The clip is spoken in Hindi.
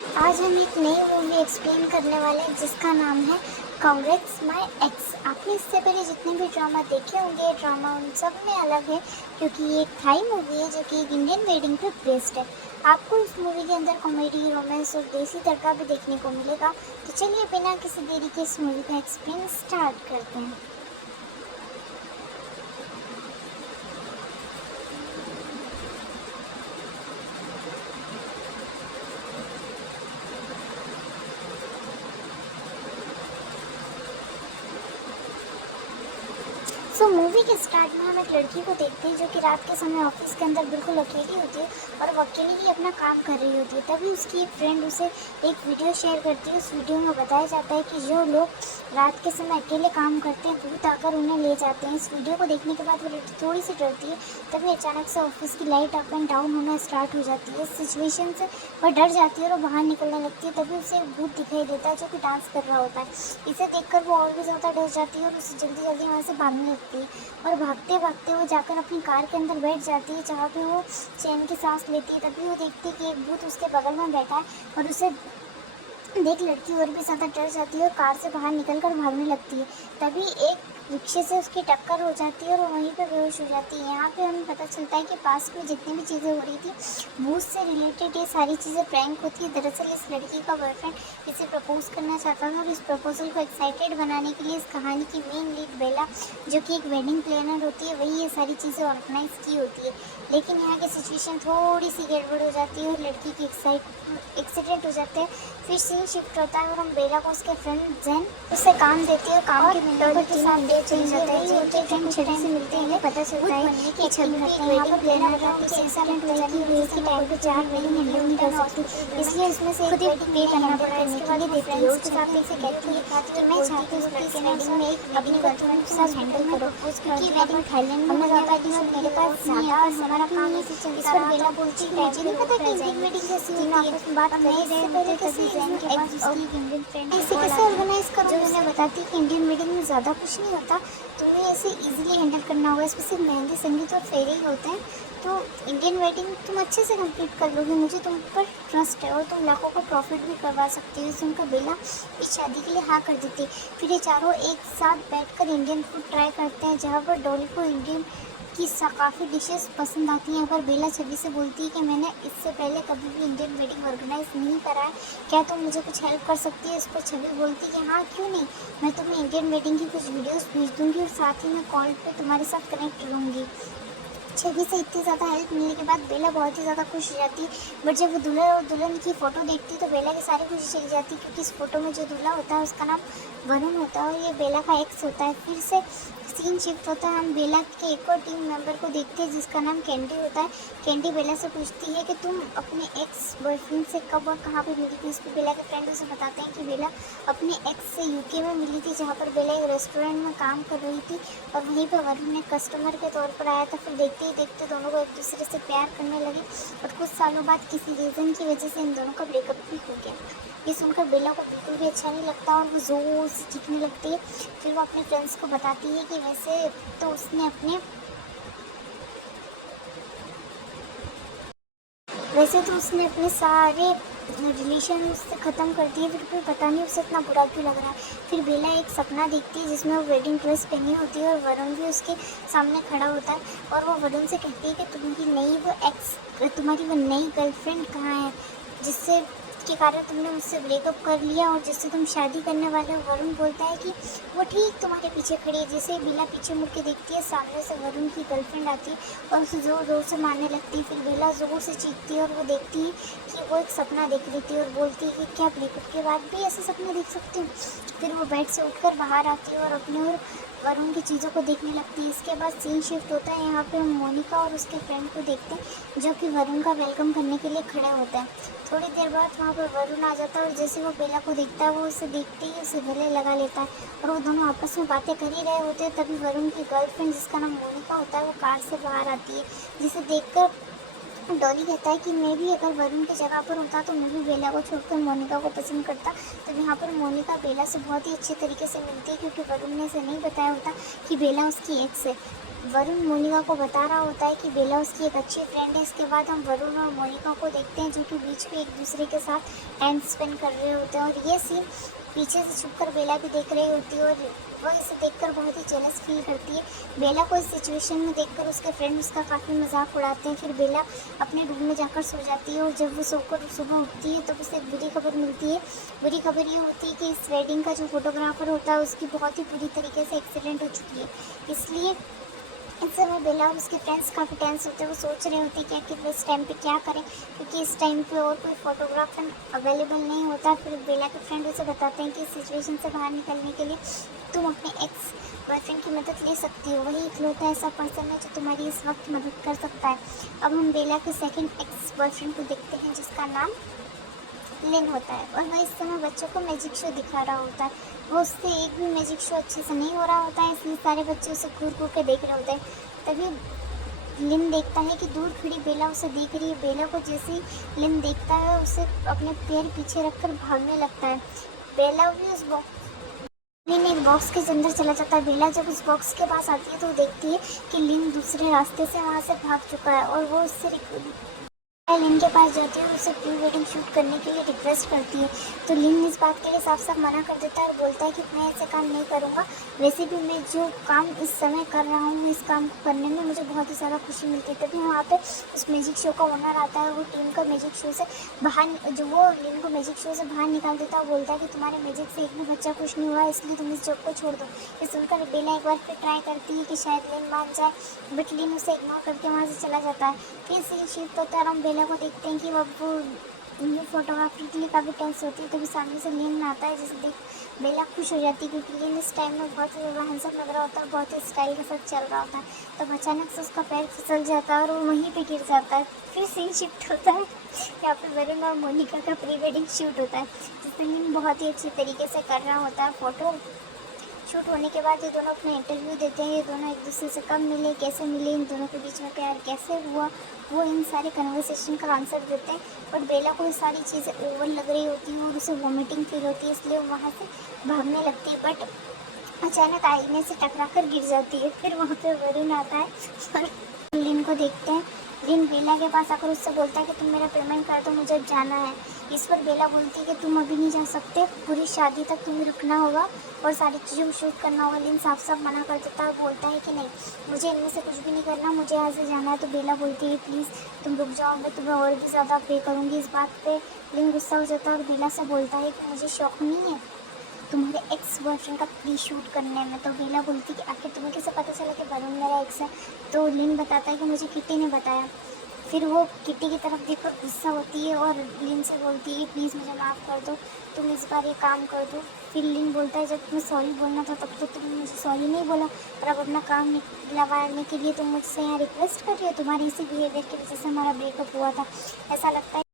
आज हम एक नई मूवी एक्सप्लेन करने वाले हैं जिसका नाम है कांग्रेस माय एक्स। आपने इससे पहले जितने भी ड्रामा देखे होंगे, ये ड्रामा उन सब में अलग है क्योंकि ये एक थाई मूवी है जो कि एक इंडियन वेडिंग पर बेस्ड है। आपको इस मूवी के अंदर कॉमेडी, रोमांस और देसी तड़का भी देखने को मिलेगा। तो चलिए बिना किसी देरी के इस मूवी का एक्सप्लेन स्टार्ट करते हैं। मूवी के स्टार्ट में हम एक लड़की को देखते हैं जो कि रात के समय ऑफिस के अंदर बिल्कुल अकेली होती है और वो अकेली ही अपना काम कर रही होती है। तभी उसकी एक फ्रेंड उसे एक वीडियो शेयर करती है। उस वीडियो में बताया जाता है कि जो लोग रात के समय अकेले काम करते हैं भूत आकर उन्हें ले जाते हैं। इस वीडियो को देखने के बाद वो लड़की थोड़ी सी डरती है। तभी अचानक से ऑफिस की लाइट अप एंड डाउन होना स्टार्ट हो जाती है। इस सिचुएशन से वह डर जाती है और बाहर निकलने लगती है। तभी उसे एक भूत दिखाई देता है जो कि डांस कर रहा होता है। इसे देखकर वो और भी ज़्यादा डर जाती है और उसे जल्दी जल्दी वहाँ से भागने लगती है और भागते भागते वो जाकर अपनी कार के अंदर बैठ जाती है जहाँ पे वो चैन की सांस लेती है। तभी वो देखती है कि एक भूत उसके बगल में बैठा है और उसे देख लड़की और भी ज़्यादा डर जाती है और कार से बाहर निकलकर भागने लगती है। तभी एक रिक्शे से उसकी टक्कर हो जाती है और वो वहीं पर बेहोश हो जाती है। यहाँ पे हमें पता चलता है कि पास में जितनी भी चीज़ें हो रही थी भूत से रिलेटेड ये सारी चीज़ें प्रैंक होती है। दरअसल इस लड़की का बॉयफ्रेंड इसे प्रपोज करना चाहता था और इस प्रपोजल को एक्साइटेड बनाने के लिए इस कहानी की मेन लीड बेला जो कि एक वेडिंग प्लानर होती है वही ये सारी चीज़ें ऑर्गेनाइज की होती है। लेकिन यहाँ की सिचुएशन थोड़ी सी गड़बड़ हो जाती है और लड़की की एक्सीडेंट हो जाते हैं। फिर सीन शिफ्ट होता है और हम बेला को उसके फ्रेंड जैन उसे काम देती है और काम के मिलने के साथ डेट चली जाता है। जो उनके फ्रेंड छवि से मिलते हैं हमें पता चलता है कि छवि यहाँ पर प्लानर रहती है। एक्सीडेंट हो जाती है कि टाइम पे 4 वेडिंग हैंडल नहीं कर सकती, इसलिए उसमें से खुद ही पे करना पड़ा है। इसके बाद ये देती है उसके साथ इसे कहती है कि मैं चाहती हूँ कि इस वेडिंग में एक अपनी गर्लफ्रेंड के साथ हैंडल करो क्योंकि वेडिंग थाईलैंड में होने वाली है और मेरे पास ज़्यादा और हमारा काम ऐसे चलता रहा। बेला बोलती है मुझे नहीं पता कि इंडियन वेडिंग कैसी होती है, आपस में बात नहीं रहे होते तभी जैन के पास उसकी इंडियन फ्रेंड ऐसे कैसे ऑर्गेनाइज करो। जो उन्हें बताती है कि इंडियन वेडिंग में ज़्यादा कुछ नहीं होता, तुम्हें ऐसे इजीली हैंडल करना होगा, इसमें सिर्फ मेहंदी संगीत और फेरे ही होते हैं। तो इंडियन वेडिंग तुम अच्छे से कंप्लीट कर लोगे, मुझे तुम पर ट्रस्ट है और तुम लाखों का प्रॉफिट भी करवा सकती हो। इससे उनका बेला इस शादी के लिए हाँ कर देती है। फिर ये चारों एक साथ बैठकर इंडियन फूड ट्राई करते हैं जहाँ पर डॉली को इंडियन की काफ़ी डिशेस पसंद आती हैं। पर बेला छवि से बोलती है कि मैंने इससे पहले कभी भी इंडियन वेडिंग ऑर्गेनाइज नहीं करा है, क्या तुम मुझे कुछ हेल्प कर सकती है। इस पर छवि बोलती है कि हाँ क्यों नहीं, मैं तुम्हें इंडियन वेडिंग की कुछ वीडियोस भेज दूँगी और साथ ही मैं कॉल पे तुम्हारे साथ कनेक्ट रहूँगी। छवि से इतनी ज़्यादा हेल्प मिलने के बाद बेला बहुत ही ज़्यादा खुश हो जाती है। बट जब वो दूल्हा और दुल्हन की फ़ोटो देखती है तो बेला की सारी खुशी चली जाती है क्योंकि इस फोटो में जो दूल्हा होता है उसका नाम वरुण होता है और ये बेला का एक्स होता है। फिर से सीन शिफ्ट होता है, हम बेला के एक और टीम मेंबर को देखते हैं जिसका नाम कैंडी होता है। कैंडी बेला से पूछती है कि तुम अपने एक्स बॉयफ्रेंड से कब और कहाँ पे मिली थी। इस पर बेला के फ्रेंड उसे बताते हैं कि बेला अपने एक्स से यूके में मिली थी जहाँ पर बेला एक रेस्टोरेंट में काम कर रही थी और वहीं पर वरुण ने कस्टमर के तौर पर आया था। फिर देखते ही देखते दोनों को एक दूसरे से प्यार करने लगे और कुछ सालों बाद किसी रीज़न की वजह से इन दोनों का ब्रेकअप भी हो गया। ये सुनकर बेला को बिल्कुल भी अच्छा नहीं लगता और वो ज़ोर से चीखने लगती है। फिर वो अपने फ्रेंड्स को बताती है कि वैसे तो उसने अपने सारे रिलेशन उससे ख़त्म कर दिए, फिर पता नहीं उसे इतना बुरा क्यों लग रहा है। फिर बेला एक सपना देखती है जिसमें वो वेडिंग ड्रेस पहनी होती है और वरुण भी उसके सामने खड़ा होता है और वो वरुण से कहती है कि तुम्हारी वो नई गर्लफ्रेंड कहाँ है जिससे के कारण तुमने मुझसे ब्रेकअप कर लिया और जिससे तुम शादी करने वाले हो। वरुण बोलता है कि वो ठीक तुम्हारे पीछे खड़ी है। जैसे बेला पीछे मुड़ के देखती है सामने से वरुण की गर्लफ्रेंड आती है और उसे ज़ोर ज़ोर से मारने लगती है। फिर बेला ज़ोर से चीखती है और वो देखती है कि वो एक सपना देख रही थी और बोलती है कि क्या ब्रेकअप के बाद भी ऐसे सपना देख सकती हूँ। फिर वो बेड से उठकर बाहर आती है और अपने और वरुण की चीज़ों को देखने लगती है। इसके बाद सीन शिफ्ट होता है, यहाँ पे हम मोनिका और उसके फ्रेंड को देखते हैं जो कि वरुण का वेलकम करने के लिए खड़े होते हैं। थोड़ी देर बाद वहाँ पर वरुण आ जाता है और जैसे वो बेला को देखता है वो उसे देखते ही उसे गले लगा लेता है और वो दोनों आपस में बातें कर ही रहे होते हैं। तभी वरुण की गर्लफ्रेंड जिसका नाम मोनिका होता है वो कार से बाहर आती है, जिसे देखकर डॉली कहता है कि मैं भी अगर वरुण की जगह पर होता तो मैं भी बेला को छोड़कर मोनिका को पसंद करता। तो यहाँ पर मोनिका बेला से बहुत ही अच्छे तरीके से मिलती है क्योंकि वरुण ने इसे नहीं बताया होता कि बेला उसकी एक्स है। वरुण मोनिका को बता रहा होता है कि बेला उसकी एक अच्छी फ्रेंड है। इसके बाद हम वरुण और मोनिका को देखते हैं जो कि बीच में एक दूसरे के साथ टाइम स्पेंड कर रहे होते हैं, और ये सीन पीछे से छुपकर बेला भी देख रही होती है, और वह इसे देखकर बहुत ही जेलस फील करती है। बेला को इस सिचुएशन में देखकर उसके फ्रेंड उसका काफ़ी मजाक उड़ाते हैं। फिर बेला अपने रूम में जाकर सो जाती है, और जब वो सोकर सुबह उठती है तो उसे एक बुरी खबर मिलती है। बुरी खबर ये होती है कि इस वेडिंग का जो फोटोग्राफर होता है उसकी बहुत ही बुरी तरीके से एक्सीडेंट हो चुकी है। इसलिए इस समय बेला और उसके फ्रेंड्स काफ़ी टेंस होते हैं। वो सोच रहे होते हैं कि आखिर वो इस टाइम पे क्या करें, क्योंकि इस टाइम पे और कोई फोटोग्राफर अवेलेबल नहीं होता। फिर बेला के फ्रेंड उसे बताते हैं कि इस सिचुएशन से बाहर निकलने के लिए तुम अपने एक्स बॉयफ्रेंड की मदद ले सकती हो। वही इकलौता ऐसा पर्सन है जो तुम्हारी इस वक्त मदद कर सकता है। अब हम बेला के सेकेंड एक्स बॉयफ्रेंड को देखते हैं जिसका नाम लिन होता है, और वह इस समय बच्चों को मैजिक शो दिखा रहा होता है। वो उससे एक भी मैजिक शो अच्छे से नहीं हो रहा होता है, इसलिए सारे बच्चे उसे घूर घूर के देख रहे होते हैं। तभी लिन देखता है कि दूर खड़ी बेला उसे देख रही है। बेला को जैसे ही लिन देखता है उसे अपने पैर पीछे रखकर भागने लगता है। बेला भी उस लिन एक बॉक्स के अंदर चला जाता है। बेला जब उस बॉक्स के पास आती है तो देखती है कि लिन दूसरे रास्ते से वहाँ से भाग चुका है, और वो उससे लिन के पास जाती है और उसे प्री वेडिंग शूट करने के लिए रिक्वेस्ट करती है। तो लिन इस बात के लिए साफ साफ मना कर देता है और बोलता है कि मैं ऐसे काम नहीं करूँगा। वैसे भी मैं जो काम इस समय कर रहा हूँ, इस काम को करने में मुझे बहुत ही ज़्यादा खुशी मिलती है। तभी वहाँ पे उस मैजिक शो का ओनर आता है। वो टीम का मैजिक शो से बाहर जो वो लिन को मैजिक शो से बाहर निकाल देता है। बोलता है कि तुम्हारे मैजिक से एक भी बच्चा खुश नहीं हुआ, इसलिए तुम इस जॉब को छोड़ दो। ये सुनकर बेला एक बार फिर ट्राई करती है कि शायद लिन मान जाए, बट लिन उसे इग्नोर करके वहाँ से चला जाता है। फिर सीन शिफ्ट होता है और हम बेला को देखते हैं कि वो न्यू फोटोग्राफी के लिए काफ़ी टेंस होती है। तभी सामने से लिन आता है, जिसे देख बेला खुश हो जाती है क्योंकि लिन इस टाइम में बहुत ही ज़्यादा हैंडसम लग रहा होता है, बहुत ही स्टाइल के साथ चल रहा होता है। तब अचानक से उसका पैर फिसल जाता है और वो वहीं पे गिर जाता है। फिर सीन शिफ्ट होता है, यहाँ पे वरुण और मोनिका का प्री वेडिंग शूट होता है, जिसमें लिन बहुत ही अच्छी तरीके से कर रहा होता है। फोटो शूट होने के बाद ये दोनों अपने इंटरव्यू देते हैं। ये दोनों एक दूसरे से कब मिले, कैसे मिले, इन दोनों के बीच में प्यार कैसे हुआ, वो इन सारे कन्वर्सेशन का आंसर देते हैं। बट बेला को ये सारी चीज़ें ओवर लग रही होती हैं और उसे वॉमिटिंग फील होती है, इसलिए वो वहाँ से भागने लगती है। बट अचानक आईने से टकरा कर गिर जाती है। फिर वहाँ पे वरुण आता है और लिन को देखते हैं। लिन बेला के पास आकर उससे बोलता है कि तुम मेरा पेमेंट कर दो, मुझे जाना है। इस पर बेला बोलती है कि तुम अभी नहीं जा सकते, पूरी शादी तक तुम्हें रुकना होगा और सारी चीज़ों को शूट करना होगा। लिन साफ साफ मना कर देता है और बोलता है कि नहीं, मुझे इनमें से कुछ भी नहीं करना, मुझे यहाँ से जाना है। तो बेला बोलती है प्लीज़ तुम रुक जाओ, मैं तुम्हें और भी ज़्यादा पे करूँगी। इस बात पर लिन गुस्सा हो जाता है और बेला से बोलता है कि मुझे शौक नहीं है तुम्हारे एक्स बॉयफ्रेंड का प्री शूट करने में। तो बेला बोलती कि आखिर तुम्हें कैसे पता चला कि वरुण मेरा एक्स है। तो लिन बताता है कि मुझे किटी ने बताया। फिर वो किटी की तरफ देखकर गुस्सा होती है और लिन से बोलती है प्लीज़ मुझे माफ़ कर दो, तुम इस बार ये काम कर दो। फिर लिन बोलता है जब तुम्हें सॉरी बोलना था तब तो तुमने मुझे सॉरी नहीं बोला, और अब अपना काम निकलवाने के लिए तुम मुझसे यहाँ रिक्वेस्ट कर रही हो। तुम्हारे इसी बिहेवियर की वजह से हमारा ब्रेकअप हुआ था। ऐसा लगता है